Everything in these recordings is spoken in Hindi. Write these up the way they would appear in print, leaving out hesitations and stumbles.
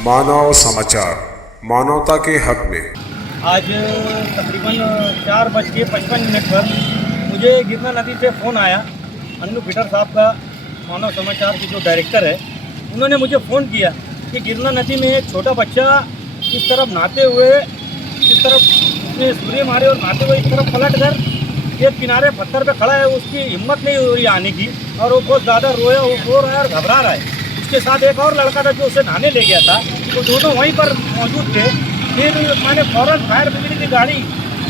मानव समाचार, मानवता के हक में। आज तकरीबन 4:55 पर मुझे गिरना नदी से फ़ोन आया। अन्नू पीटर साहब का, मानव समाचार के जो डायरेक्टर है, उन्होंने मुझे फ़ोन किया कि गिरना नदी में एक छोटा बच्चा इस तरफ नहाते हुए, इस तरफ उसने सूर्य मारे और नहाते हुए इस तरफ पलट कर एक किनारे पत्थर पे खड़ा है। उसकी हिम्मत नहीं हो रही आने की और वो बहुत ज़्यादा रो रहा है और घबरा रहा है। उसके साथ एक और लड़का था जो उसे नहाने ले गया था, तो दोनों वहीं पर मौजूद थे। फिर मैंने फ़ौरन फायर ब्रिगेड की गाड़ी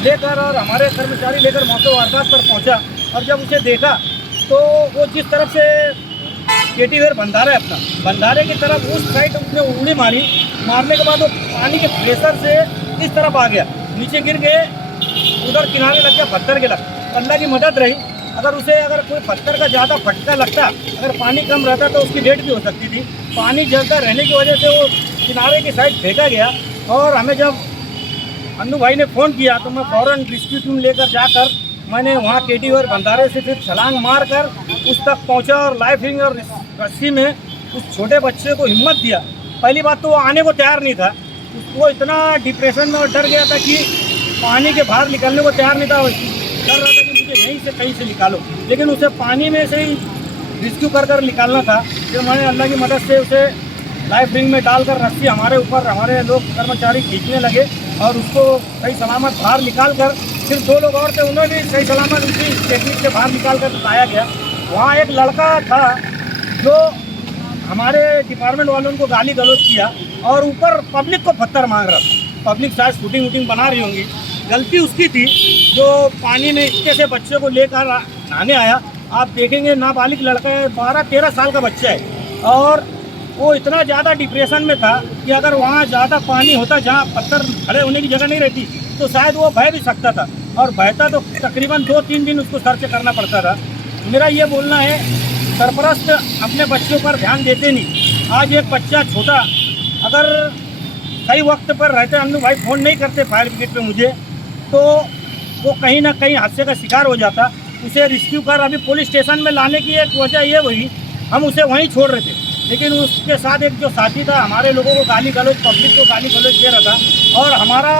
लेकर और हमारे कर्मचारी लेकर मौके वारदात पर पहुंचा और जब उसे देखा तो वो जिस तरफ से केटीवेयर बंधारा है, अपना बंधारे की तरफ उस साइड उसने उंगली मारी। मारने के बाद वो पानी के प्रेशर से इस तरफ आ गया, नीचे गिर गए, उधर किनारे लग गया पत्थर के लग। अल्लाह की मदद रही, अगर कोई पत्थर का ज़्यादा फटका लगता, अगर पानी कम रहता तो उसकी डेथ भी हो सकती थी। पानी ज़्यादा रहने की वजह से वो किनारे की साइड फेंका गया और हमें जब अन्नू भाई ने फ़ोन किया तो मैं फ़ौरन रेस्क्यू टीम लेकर जाकर मैंने वहाँ केटीवेयर बंधारे से फिर छलांग मार कर उस तक पहुँचा और लाइफ रिंग और रस्सी में उस छोटे बच्चे को हिम्मत दिया। पहली बात तो वो आने को तैयार नहीं था, वो इतना डिप्रेशन में और डर गया था कि पानी के बाहर निकलने को तैयार नहीं था। डर रहा था कि मुझे यहीं से कहीं से निकालो, लेकिन उसे पानी में से ही रेस्क्यू कर निकालना था। फिर मैंने अल्लाह की मदद से उसे लाइफ रिंग में डालकर रस्सी हमारे ऊपर हमारे लोग कर्मचारी खींचने लगे और उसको सही सलामत बाहर निकाल कर, फिर 2 लोग और थे, उन्हें भी सही सलामत उसी टेक्निक से बाहर निकाल कर लाया गया। वहाँ एक लड़का था जो हमारे डिपार्टमेंट वालों को गाली गलौज किया और ऊपर पब्लिक को पत्थर मांग रहा था। पब्लिक शायद शूटिंग वूटिंग बना रही होंगी, गलती उसकी थी जो पानी में इतने से बच्चे को लेकर नहाने आया। आप देखेंगे नाबालिग लड़का है, 12-13 साल का बच्चा है और वो इतना ज़्यादा डिप्रेशन में था कि अगर वहाँ ज़्यादा पानी होता जहाँ पत्थर खड़े होने की जगह नहीं रहती तो शायद वो बह भी सकता था, और बहता तो तकरीबन 2-3 दिन उसको सर्च करना पड़ता था। मेरा ये बोलना है, सरपरस्त अपने बच्चों पर ध्यान देते नहीं। आज एक बच्चा छोटा अगर सही वक्त पर रहते, अन्नू भाई फ़ोन नहीं करते फायर ब्रिगेड पे मुझे, तो वो कहीं ना कहीं हादसे का शिकार हो जाता। उसे रेस्क्यू कर अभी पुलिस स्टेशन में लाने की एक वजह ये हुई, हम उसे वहीं छोड़ रहे थे, लेकिन उसके साथ एक जो साथी था हमारे लोगों को गाली गलौज, पब्लिक को गाली गलौज दे रहा था। और हमारा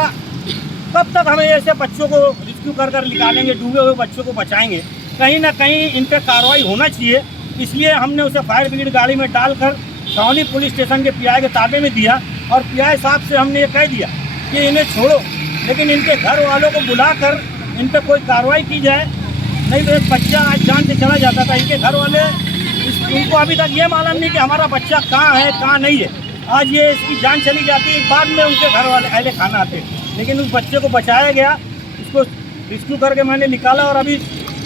कब तक हमें ऐसे बच्चों को रेस्क्यू कर निकालेंगे, डूबे हुए बच्चों को बचाएंगे? कहीं ना कहीं इन पर कार्रवाई होना चाहिए। इसलिए हमने उसे फायर ब्रिगेड गाड़ी में डालकर छावनी पुलिस स्टेशन के पीआई के ताबे में दिया और पीआई साहब से हमने ये कह दिया कि इन्हें छोड़ो, लेकिन इनके घर वालों को बुलाकर इन पर कोई कार्रवाई की जाए, नहीं तो एक बच्चा आज जान से चला जाता था। इनके घर वाले उनको अभी तक ये मालूम नहीं कि हमारा बच्चा कहाँ है कहाँ नहीं है। आज ये इसकी जान चली जाती है, बाद में उनके घर वाले अहले खाना आते, लेकिन उस बच्चे को बचाया गया, उसको रेस्क्यू करके मैंने निकाला और अभी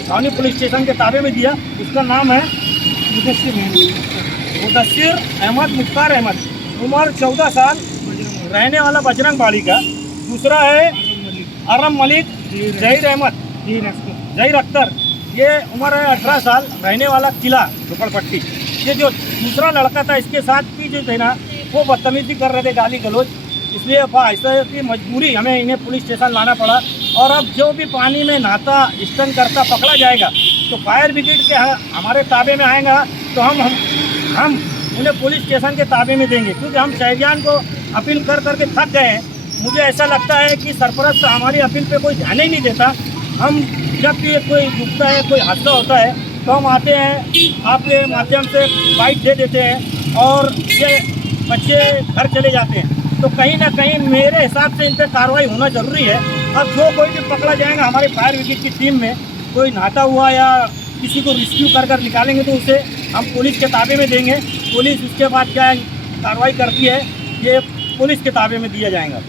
छावनी पुलिस स्टेशन के ताबे में दिया। उसका नाम है मुदस्सिर अहमद मुख्तार अहमद, उम्र 14 साल, रहने वाला बजरंग बाड़ी का। दूसरा है अरम मलिक जहीर अहमद जहीर अख्तर, ये उम्र है 18 साल, रहने वाला किला झुपड़पट्टी। ये जो दूसरा लड़का था इसके साथ भी जो थे ना, वो बदतमीजी कर रहे थे, गाली गलौज, इसलिए ऐसा की मजबूरी हमें इन्हें पुलिस स्टेशन लाना पड़ा। और अब जो भी पानी में नहाता स्टन करता पकड़ा जाएगा तो फायर ब्रिगेड के हमारे ताबे में आएगा तो हम उन्हें पुलिस स्टेशन के ताबे में देंगे, क्योंकि हम शहरियान को अपील करके थक गए हैं। मुझे ऐसा लगता है कि सरपरस्त हमारी अपील पे कोई ध्यान ही नहीं देता। हम जब भी कोई डूबता है, कोई हादसा होता है तो हम आते हैं, आपके माध्यम से बाइक दे देते हैं और ये बच्चे घर चले जाते हैं। तो कहीं ना कहीं मेरे हिसाब से इन पर कार्रवाई होना ज़रूरी है। अब जो कोई भी पकड़ा जाएगा हमारे फायर ब्रिगेड की टीम में, कोई नहाता हुआ या किसी को रेस्क्यू कर निकालेंगे तो उसे हम पुलिस के ताबे में देंगे। पुलिस उसके बाद क्या कार्रवाई करती है ये पुलिस के ताबे में दिया जाएगा।